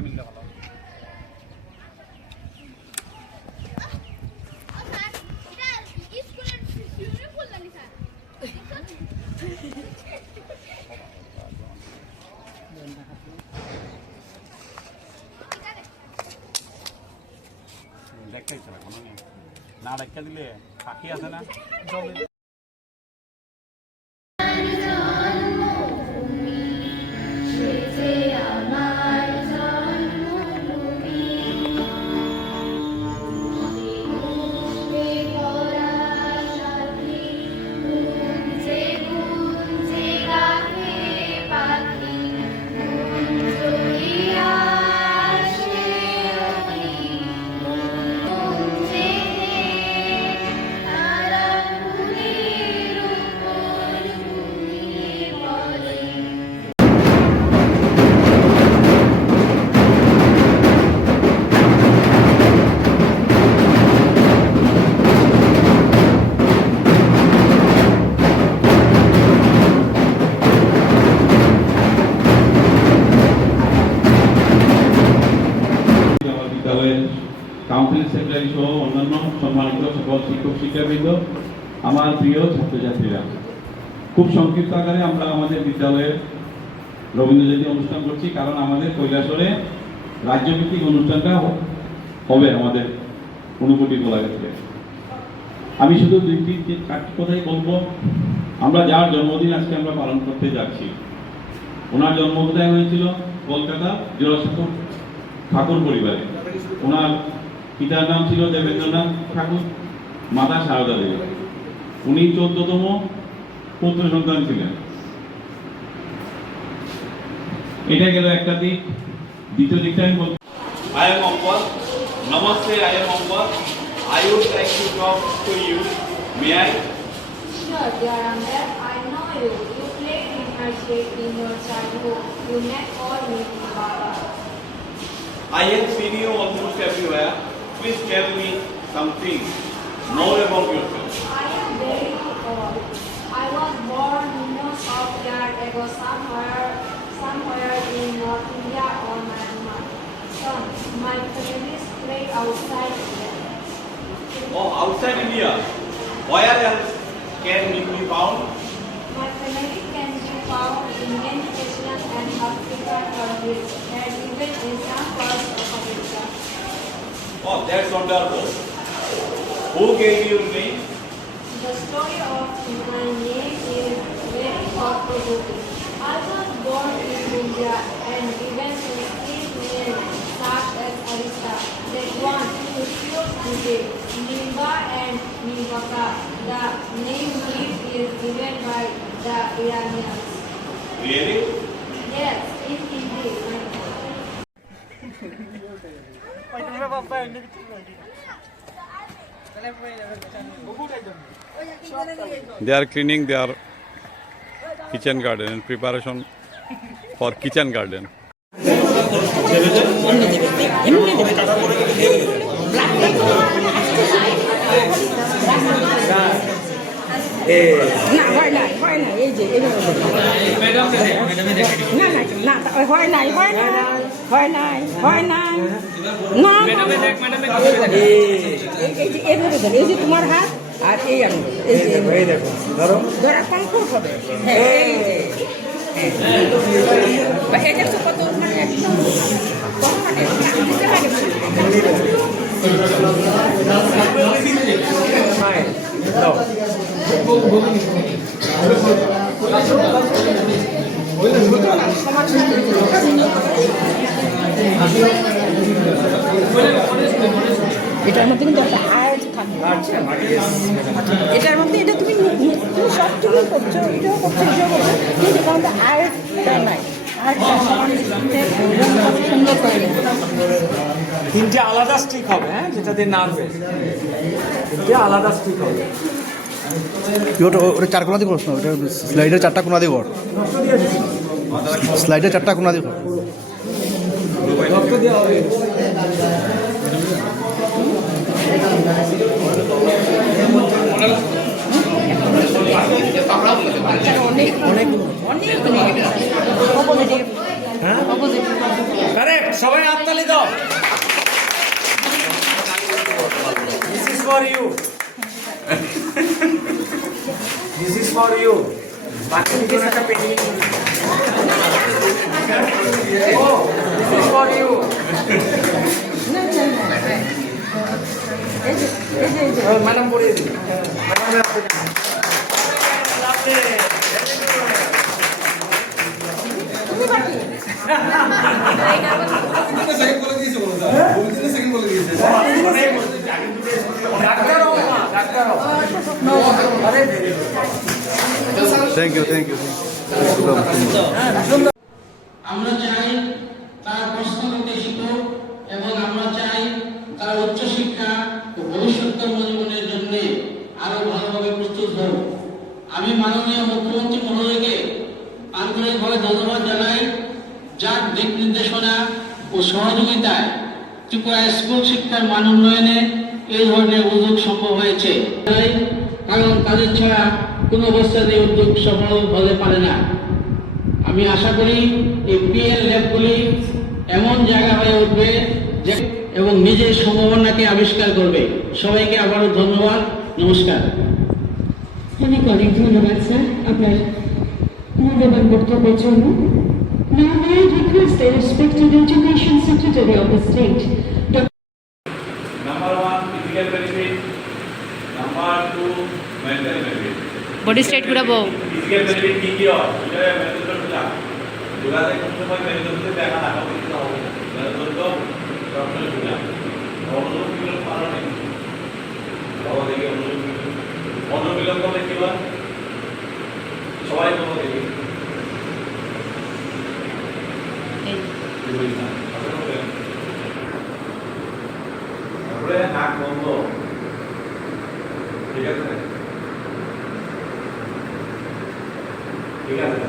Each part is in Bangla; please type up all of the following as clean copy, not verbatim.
জায়গায় মিললে ভালো। দেখতে ইচ্ছা লাগবে না দেখা দিলে পাখি আছে না কাউন্সিল সেক্রেটারি সহ অন্যান্য সম্মানিত সকল শিক্ষক শিক্ষাবৃন্দ, আমার প্রিয় ছাত্রছাত্রীরা, খুব সংক্ষিপ্ত আকারে আমরা আমাদের বিদ্যালয়ের রবীন্দ্র জয়ন্তী অনুষ্ঠান করছি, কারণ আমাদের কৈলাসরে রাজ্যভিত্তিক অনুষ্ঠানটা হবে আমাদের ঊনকোটি গোলাঘাটে। আমি শুধু দুইটি চারটি কথাই বলবো। আমরা যার জন্মদিন আজকে আমরা পালন করতে যাচ্ছি, ওনার জন্ম কোথায় হয়েছিল? কলকাতা জোড়াসাঁকো ঠাকুর পরিবারে। ওনার পিতার নাম ছিল দেবেন্দ্রনাথ ঠাকুর, মাতা সারদা দেবী। উনি 14তম পুত্র সন্তান ছিলেন। এটা গেল একটা দিক। দ্বিতীয় দিকটা আমি বলবো, I am Ampar. Namaste, I am Ampar. I would like to talk to you. May I? Sure, dear Amber. I know you. You played in my shade in your childhood. You met all me, Baba. I have seen you almost everywhere. Please tell me something more about yourself. I am very old. I was born millions of years ago somewhere in North India or Myanmar. Son, my family played outside India. Oh, outside India. Where else can it be found? My family can be found in many Asian and African countries and even in some parts of America. Oh, that's wonderful. Who gave you name? The story of my name is very thought-provoking. I was born in India and given a street name such as Arista. That one who shows today, Nimba and Nimbaka. The name Nim is given by the Iranians. Really? Yes, it is indeed. They are cleaning their kitchen garden and preparation for kitchen garden. না হয় নাই এই যে না না না হয় নাই না এই যে এভাবে ধরো, এই যে তোমার হাত আর এই আঙুল, এই যে ধরো ধরা কমফোর্ট হবে। হ্যাঁ এই যে এই দেখছো কত মানে একদম কম মানে দিতে লাগে। এটার মধ্যে কিন্তু একটা আর্ট থাকবে, এটার মধ্যে এটা তুমি সব তুমি করছো, এটাও করছো, এটাও করছো, কিন্তু কারণ আর্টটা নাই। তিনটে আলাদা স্টিক হবে, হ্যাঁ, যেটা দিয়ে নাড়বে, আলাদা স্টিক হবে। ওটা চার কোনা দিয়ে করছ না, ওটা স্লাইডের চারটা কোনা দিয়ে কর, স্লাইডের চারটা কোনা দিয়ে কর। অনেক হ্যাঁ কারেক্ট, সবাই হাততালি দাও। This is for you, this is for you. বাকি দুজন একটা পেন্টিং ও this is for you. Madam পড়িয়ে দিন। থ্যাংক ইউ থ্যাংক ইউ আমরা চাই তারা প্রশ্ন করতে শিখুক এবং আমরা চাই তারা উচ্চশিক্ষা ও ভবিষ্যৎকর্ম জীবনের জন্য আরো ভালোভাবে প্রস্তুত হোক। আমি মাননীয় মুখ্যমন্ত্রী মহোদয়কে আন্তরিকভাবে ধন্যবাদ জানাই, যার দিক নির্দেশনা ও সহযোগিতায় ত্রিপুরা স্কুল শিক্ষার মান উন্নয়নে এই ধরনের উদ্যোগ সম্ভব হয়েছে। কারণ তাদের ছাড়া কোনো অবস্থাতে উদ্যোগ সফল হতে পারে না। আমি আশা করি এই পিএল ল্যাবগুলি এমন জায়গা হয়ে উঠবে এবং নিজের সম্ভাবনাকে আবিষ্কার করবে। সবাইকে আবারও ধন্যবাদ, নমস্কার। অনেক অনেক ধন্যবাদ স্যার আপনার মূল্যবান বক্তব্যের জন্য। Now may I request the respected Education Secretary of the state, Number 1 physical benefit, number 2 mental benefit. Body straight ঘুরাবো। ফিজিক্যাল বেনিফিট কি কি হয় এটা মেরুদণ্ড যা দুরাতে কোন সময় মেরুদণ্ডে দেখা রাখা করতে হবে, মেরুদণ্ড ডক্টর গুলা অনুলোম কারণে বাবা দেখে অনুলোম করলে কি হয় সবাই বলো দেখি তারপরে নাক বন্ধ, ঠিক আছে ঠিক আছে।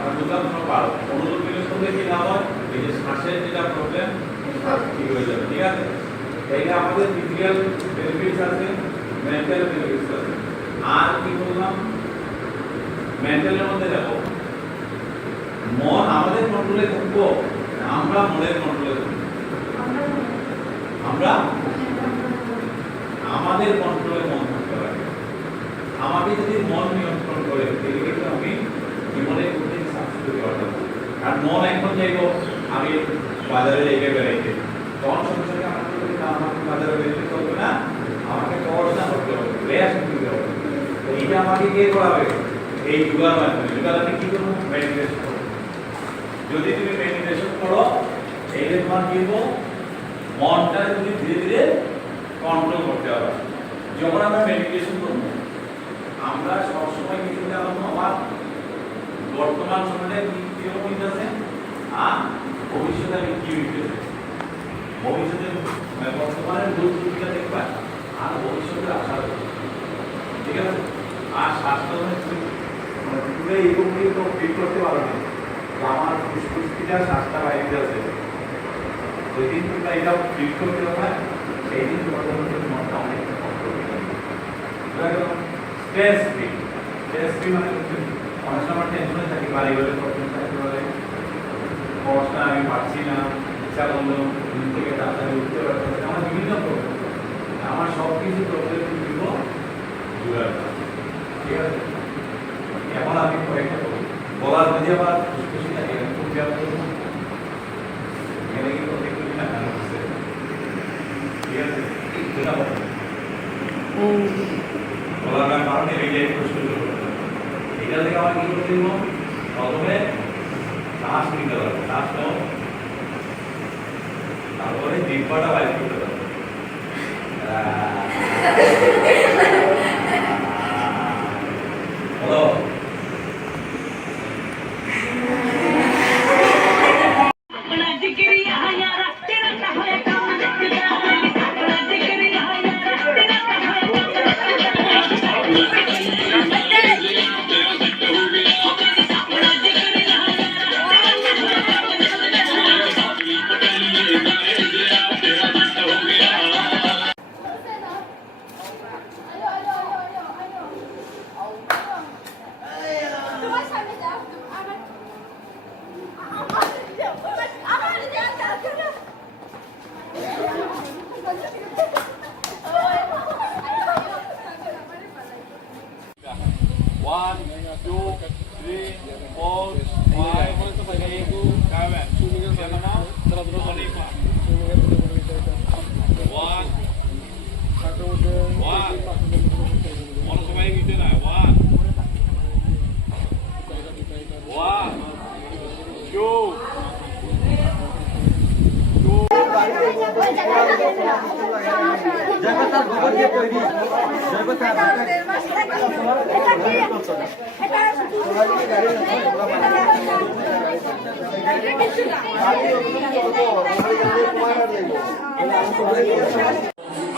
আর বুঝলাম তোমরা পারো। অনুলোম বিলোম করলে কি না হয়, এই যে শ্বাসের যেটা প্রবলেম ঠিক হয়ে যাবে, ঠিক আছে। এইটা আমাদের ফিজিক্যাল বেনিফিটস আছে, মেন্টাল বেনিফিটস আছে। আর কি বললাম, মেন্টালের মধ্যে দেখো মন আমাদের কন্ট্রোলে থাকবো, আমরা মনের কন্ট্রোলে থাকবো। আমরা আমাদের কন্ট্রোলে মন থাকতে পারি। আমাকে যদি মন নিয়ন্ত্রণ করে তাহলে কিন্তু আমি জীবনে কোনদিন সাকসেস হতে পারবো না। আর মন এখন চাইবো আমি বাজারে লেগে বেড়াইতে, তখন সঙ্গে সঙ্গে আমাকে যদি আমাকে বাজারে বেরোতে চলবে না, আমাকে পড়াশোনা করতে হবে, রেয়াজ করতে হবে। এইটা আমাকে কে করাবে? এই যোগার মাধ্যমে। যোগার আমি কি করবো? মেডিটেশন করবো। যদি তুমি মেডিটেশন করো এই তোমার কি হবো, মনটা তুমি ধীরে ধীরে কন্ট্রোল করতে হবে। যখন আমরা মেডিটেশন করবো আমরা সবসময় কিছু জানবো আমার বর্তমান সময়ে কি হইতেছে আর ভবিষ্যতে আমি কি হইতেছে, ভবিষ্যতে বর্তমানের রূপটা দেখবা আর ভবিষ্যতের আশা করবে, ঠিক আছে। আর স্বাস্থ্য পুরো এরকম তো ফিট করতে পারো না আমার ফুসফুসটা শ্বাসটা বাইরে আছে, যেদিন তোমরা এটা ফিট করতে পারবে সেই দিন তোমাদের মনটা অনেক কন্ট্রোল করবে। স্ট্রেস ফ্রি, স্ট্রেস ফ্রি মানে অনেক সময় টেনশনে থাকি, বাড়ি ঘরে প্রবলেম থাকতে পারে, পড়াশোনা আমি পারছি না, ইচ্ছা করলো ঘুম থেকে তাড়াতাড়ি উঠতে পারছি না, আমার বিভিন্ন প্রবলেম, আমার সব কিছু প্রবলেম দিব জোগাড়, ঠিক আছে। এখন আমি কয়েকটা বলার মধ্যে আবার খুশি থাকে, খুব ব্যাপার এখানে কিন্তু একটু না কারণ হচ্ছে, ঠিক আছে। বলার কারণে এইটাই প্রশ্ন করবো, এটা থেকে আমার কি করতে দিব, প্রথমে শ্বাস নিতে পারবো, শ্বাস নাও, তারপরে জিহ্বাটা বাইর করতে পারবো। বলো 1, 2, 3, 4, 5, 6, 7.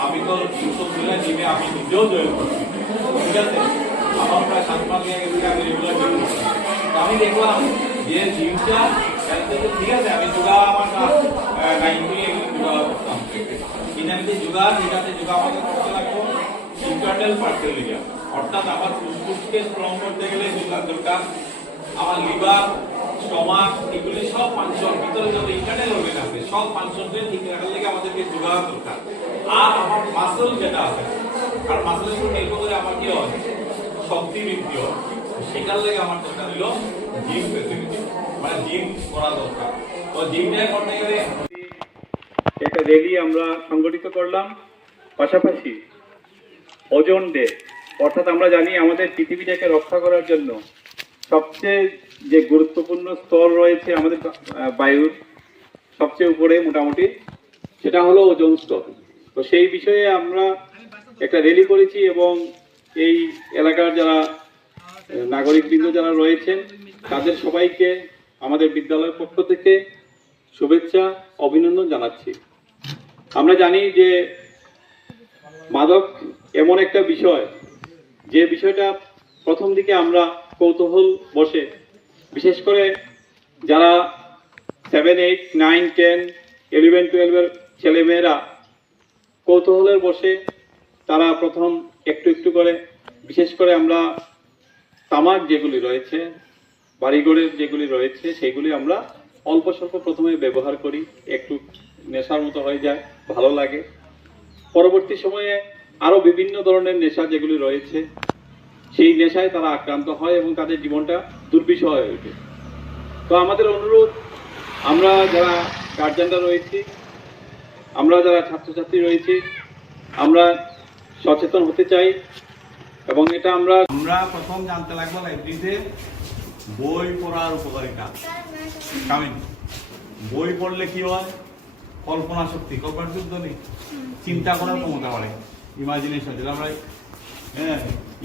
আমি তো 200 জিমে আমি নিজেও জয়েন করছি, ঠিক আছে। আমার প্রায় 7 মাস নিয়ে গেছে আমি রেগুলার জিম করছি। আমি দেখলাম যে জিমটা ঠিক আছে, আমি যোগা আমার 90 যোগা করতাম, কিন্তু আমি যে যোগা যেটাতে যোগা আমাদের করতে লাগবো ইন্টারনাল পার্টের লিগা, অর্থাৎ আমার ফুসফুসকে স্ট্রং করতে গেলে যোগা দরকার। আমার লিভার, স্টমাক, এগুলি সব ফাংশন, ভিতরে যত ইন্টারনাল অর্গান আছে সব ফাংশনকে ঠিক রাখার লেগে আমাদেরকে যোগা দরকার। আর আমার মাসল যেটা আছে, আর মাসলের উপর নির্ভর করে আমার কি হয়, শক্তি বৃদ্ধি হয়। সেটার লেগে আমার দরকার হলো জিম ফেসিলিটি, মানে জিম করা দরকার। তো জিমটা করতে গেলে একটা র্যালি আমরা সংগঠিত করলাম। পাশাপাশি ওজোন ডে, অর্থাৎ আমরা জানি আমাদের পৃথিবীটাকে রক্ষা করার জন্য সবচেয়ে যে গুরুত্বপূর্ণ স্তর রয়েছে আমাদের বায়ুর সবচেয়ে উপরে মোটামুটি, সেটা হলো ওজোন স্তর। তো সেই বিষয়ে আমরা একটা র্যালি করেছি এবং এই এলাকার যারা নাগরিকবৃন্দ যারা রয়েছেন তাদের সবাইকে আমাদের বিদ্যালয়ের পক্ষ থেকে শুভেচ্ছা, অভিনন্দন জানাচ্ছি। আমরা জানি যে মাদক এমন একটা বিষয়, যে বিষয়টা প্রথম দিকে আমরা কৌতূহল বসে, বিশেষ করে যারা 7, 8, 9, 10, 11, 12 ছেলেমেয়েরা কৌতূহলের বসে তারা প্রথম একটু একটু করে, বিশেষ করে আমরা তামাক যেগুলি রয়েছে, বাড়িঘরের যেগুলি রয়েছে, সেগুলি আমরা অল্প স্বল্প প্রথমে ব্যবহার করি, একটু নেশার মতো হয়ে যায়, ভালো লাগে। পরবর্তী সময়ে আরো বিভিন্ন ধরনের নেশা যেগুলি রয়েছে, সেই নেশায় তারা আক্রান্ত হয় এবং তাদের জীবনটা দুর্বিষহ হয়ে ওঠে। তো আমাদের অনুরোধ, আমরা যারা গার্জিয়ানরা রয়েছি, আমরা যারা ছাত্রছাত্রী রয়েছি, আমরা সচেতন হতে চাই এবং এটা আমরা প্রথম জানতে লাগবো লাইব্রেরিতে বই পড়ার উপকারিতা। কামিন বই পড়লে কি হয়, কল্পনা শক্তি, কল্পনা শক্তি চিন্তা করার ক্ষমতা বাড়ে, ইমাজিনেশন, যেটা আমরা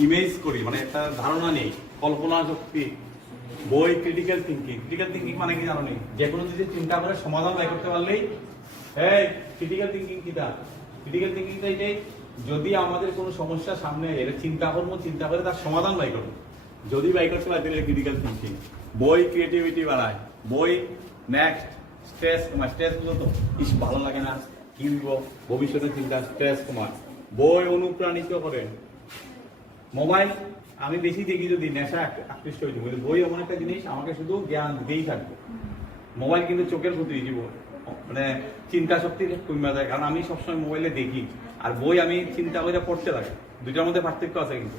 ইমেজ করি, মানে একটা ধারণা নেই, কল্পনা শক্তি। বই ক্রিটিক্যাল থিঙ্কিং, ক্রিটিক্যাল থিঙ্কিং মানে কি জানো নেই, যে কোনো যদি চিন্তা করে সমাধান বের করতে পারলেই ক্রিটিক্যাল থিঙ্কিং কিটা, ক্রিটিক্যাল থিঙ্কিংটা এটাই, যদি আমাদের কোনো সমস্যা সামনে এটা চিন্তা করবো, চিন্তা করে তার সমাধান বাই করবো, যদি বাই করতে পারি তাহলে ক্রিটিক্যাল থিঙ্কিং। বই ক্রিয়েটিভিটি বাড়ায়, বই নেক্সট স্ট্রেস কমায়, স্ট্রেস বুঝো তো, ইস ভালো লাগে না, কি দিব, ভবিষ্যতের চিন্তা, স্ট্রেস কমায়। বই অনুপ্রাণিত করে। মোবাইল আমি বেশি দেখি যদি নেশা আকৃষ্ট হয়ে যাবো, বই এমন একটা জিনিস আমাকে শুধু জ্ঞান দিতেই থাকবে। মোবাইল কিন্তু চোখের ক্ষতি জীবন, মানে চিন্তা শক্তি কমে যায়, কারণ আমি সবসময় মোবাইলে দেখি, আর বই আমি চিন্তা করে পড়তে লাগে, দুইটার মধ্যে পার্থক্য আছে। কিন্তু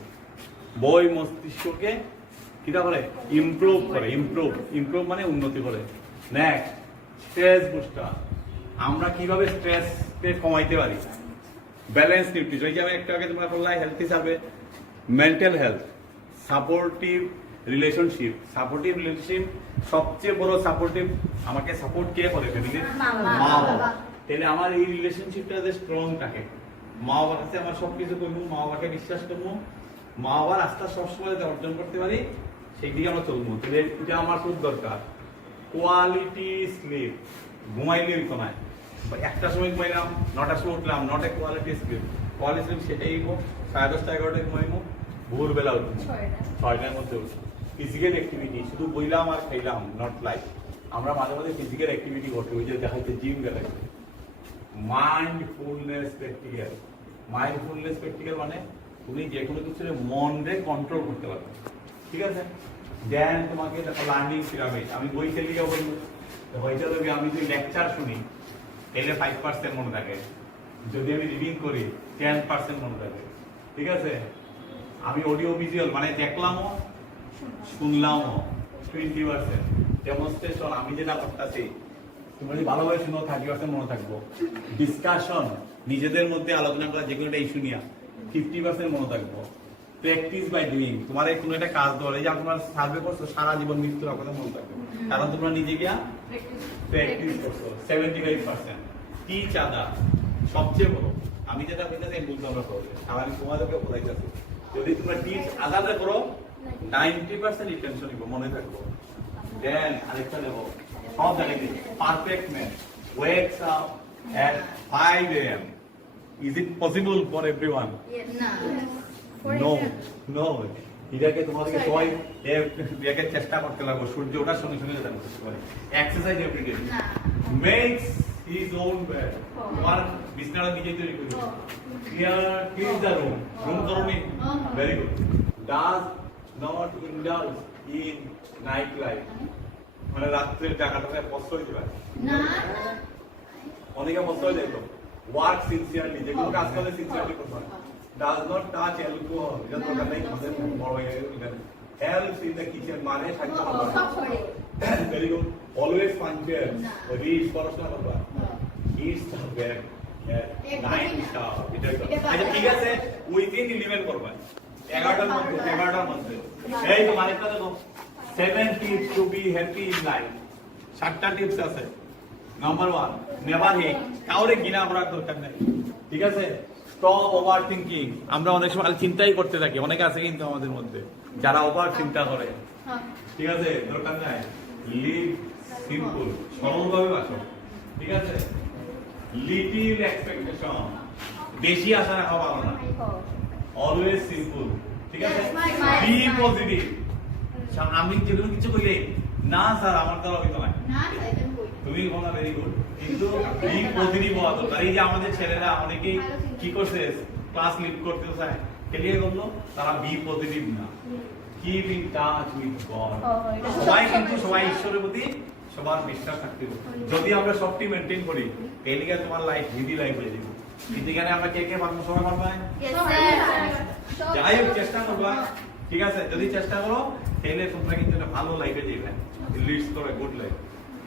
বই মস্তিষ্ককে কিটা করে, ইমপ্রুভ করে, ইমপ্রুভ মানে উন্নতি করে। নেক্সট স্ট্রেস বুস্টার, আমরা কিভাবে স্ট্রেসকে কমাইতে পারি, ব্যালেন্স নিউট্রিশন, এই যে আমি একটু আগে তোমরা বললাম healthy survey, mental health, supportive relationship, সবচেয়ে বড় সাপোর্টিভ, আমাকে সাপোর্ট কে করে ফ্যামিলির, মা বাবা। তাহলে আমার এই রিলেশনশিপটা যে স্ট্রং থাকে, মা বাবার কাছে আমার সবকিছু করবো, মা বাবাকে বিশ্বাস করবো, মা বাবার আস্থা সবসময় যাতে অর্জন করতে পারি, সেই দিকে আমরা চলবো। তাহলে এটা আমার খুব দরকার। কোয়ালিটি স্লিপ, ঘুমাইলে নয়, একটা সময় ঘুমাইলাম, 9টার সময় উঠলাম, not a quality sleep. Quality sleep সেটাই হোক 10:30, 11টায় ঘুমাইবো, ভোরবেলা উঠবো, 6টার মধ্যে উঠবো। ফিজিক্যাল অ্যাক্টিভিটি, শুধু বইলাম আর খাইলাম, নট লাইফ। আমরা মাঝে মাঝে ফিজিক্যাল অ্যাক্টিভিটি করতে, ওই যে দেখা যাচ্ছে জিম গেলে। মাইন্ডফুলনেস প্র্যাকটিক্যাল, মাইন্ডফুলনেস প্র্যাকটিক্যাল মানে তুমি যে কোনো কিছু মনকে কন্ট্রোল করতে পারবে, ঠিক আছে। দেন তোমাকে লার্নিং পিরামিড, আমি বই খেলে বলবো, বইটা দেবে, আমি যদি লেকচার শুনি তাহলে 5% মনে থাকে, যদি আমি রিডিং করি 10% মনে থাকবে, ঠিক আছে? আমি অডিও ভিজুয়াল মানে দেখলামও শুনলামও 20%। ডেমনস্ট্রেশন আমি যেটা করতেছি তুমি যদি ভালোভাবে শুনো 30% মনে থাকবো। ডিসকাশন নিজেদের মধ্যে আলোচনা করা যে কোনো একটা ইস্যু নিয়ে 50% মনে থাকবো। প্র্যাকটিস বাই ডুইং, তোমার এই কোনো একটা কাজ ধরে যে তোমার সার্ভে করছো সারা জীবন মৃত্যুর কথা মনে থাকবে, কারণ তোমরা নিজে গিয়া প্র্যাকটিস করছো। 75% টিচ আদার, সবচেয়ে বড় আমি যেটা বলতেছি বুঝতে আমরা করবে, আর আমি তোমাদেরকে বোঝাইতেছি যদি তোমরা টিচ আদারটা করো 90% রিটেনশন নিব, মনে থাকবো। দেন আরেকটা নেব সব জায়গায় perfect man wakes up at 5 AM. Is it possible for everyone? No, no. এটাকে তোমাদেরকে সবাই এটাকে চেষ্টা করতে লাগবে, সূর্য ওঠার সঙ্গে সঙ্গে যেতে হবে। Exercise everyday makes his own bed, তোমার বিছানাটা নিজেই তৈরি করবে। ক্লিয়ার দ্য রুম, রুম করনি, very good. Does not indulge in night life, মানে রাত্রের জায়গাটাতে প্রশ্রয় দিবা না, অনেকে প্রশ্রয় দেয় তো। ওয়ার্ক সিনসিয়ারলি, যেগুলো কাজ করলে সিনসিয়ারলি করতে হয়। ডাজ নট টাচ অ্যালকোহল, এটা দরকার নেই, আমাদের বড় হয়ে গেল। হেল্পস ইন দ্য কিচেন, মানে খাদ্য very good. Always punctual, read পড়াশোনা করবা। It's the bag night star, এটা আচ্ছা ঠিক আছে, উইদিন 11 করবা, 11টার মধ্যে। এই তো আরেকটা দেখো, 7 tips to be happy in life, 7টা টিপস আছে। নাম্বার 1, নেভার হেট, কাউরে ঘৃণা করার দরকার নেই, ঠিক আছে? স্টপ ওভার থিঙ্কিং, আমরা অনেক সময় চিন্তাই করতে থাকি, অনেকে আছে কিন্তু আমাদের মধ্যে যারা ওভার চিন্তা করে, ঠিক আছে? দরকার নাই। লিভ সিম্পল, সরলভাবে বাঁচো, ঠিক আছে? লিটিল এক্সপেকটেশন, বেশি আশা রাখা ভালো না। অলওয়েজ সিম্পল, ঠিক আছে? বি পজিটিভ, আমি যেগুলো কিছু কইলে না স্যার আমার দ্বারা হইতো না, তুমি বলা ভেরি গুড, কিন্তু বি পজিটিভ হওয়া দরকার। এই যে আমাদের ছেলেরা অনেকেই কি করছে, ক্লাস লিড করতে চায়, খেলিয়ে করলো, তারা বি পজিটিভ না। Keep in touch with god, সবাই কিন্তু সবাই ঈশ্বরের প্রতি সবার বিশ্বাস থাকতে হবে। যদি আমরা সবটি মেনটেন করি, এই লিগে তোমার লাইফ হিদি লাইফ হয়ে যাবে। কিন্তু এখানে আমরা কে কে পারবো, সবাই পারবো? যাই হোক চেষ্টা করবা, ঠিক আছে? যদি চেষ্টা করো তাহলে তোমরা কিন্তু একটা ভালো লাইফে যাবে, লিডস করে গুড লাইফ,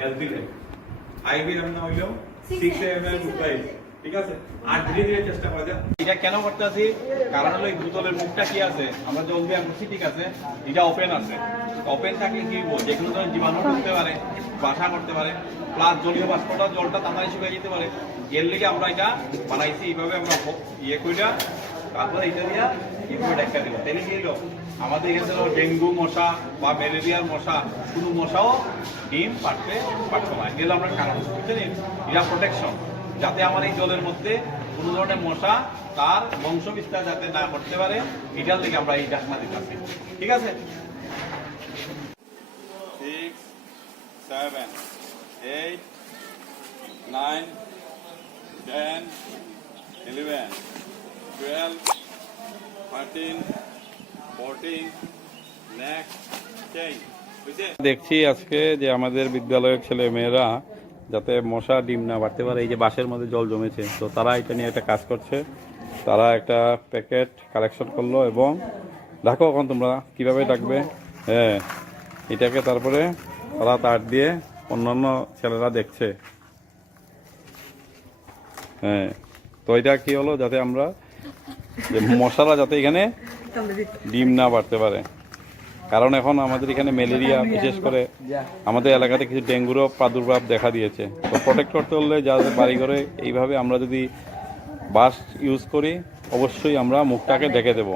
হেলদি লাইফ। আইবি আমরা হইলো 6 AM এর উঠবাই, ঠিক আছে? আর ধীরে ধীরে চেষ্টা করা যায়। এটা কেন করতে আছি, কারণ হলো এই বোতলের মুখটা কি আছে, আমরা জলদি আনছি, ঠিক আছে? এটা ওপেন আছে, ওপেন থাকলে কি হবো, যেগুলো ধরো জীবাণু ঢুকতে পারে, বাসা করতে পারে, প্লাস জলীয় বাষ্পটা জলটা তাড়াতাড়ি শুকিয়ে যেতে পারে। এর লেগে আমরা এটা বানাইছি, এইভাবে আমরা ইয়ে কইরা তারপরে এটা দিয়া এইভাবে ঢাকা দিব। তাহলে কি হলো, আমাদের এখানে ডেঙ্গু মশা বা ম্যালেরিয়ার মশা, কোনো মশাও ডিম পারতে পারতো না। এগুলো আমরা কারণ বুঝছেন, এটা প্রোটেকশন, যাতে আমার এই জলের মধ্যে কোনো ধরনের মশা তার বংশ বিস্তার যাতে না করতে পারে, এটার দিকে আমরা এই ঢাকনা দিতে, ঠিক আছে? 6, 7, 8, 9, 10, 11, 12, 13, 14, next 10. দেখছি আজকে যে আমাদের বিদ্যালয়ের ছেলে মেয়েরা যাতে মশা ডিম না বাড়তে পারে, এই যে বাঁশের মধ্যে জল জমেছে, তো তারা এটা নিয়ে একটা কাজ করছে। তারা একটা প্যাকেট কালেকশন করলো এবং দেখো এখন তোমরা কিভাবে ডাকবে, হ্যাঁ এটাকে তারপরে তারা তার দিয়ে অন্যান্য ছেলেরা দেখছে, হ্যাঁ। তো এটা কি হলো, যাতে আমরা যে মশারা যাতে এখানে ডিম না বাড়তে পারে, কারণ এখন আমাদের এখানে ম্যালেরিয়া, বিশেষ করে আমাদের এলাকাতে কিছু ডেঙ্গুরও প্রাদুর্ভাব দেখা দিয়েছে। তো প্রোটেক্ট করতে হলে যাদের বাড়িঘরে এইভাবে আমরা যদি বাঁশ ইউজ করি, অবশ্যই আমরা মুখটাকে ঢেকে দেবো।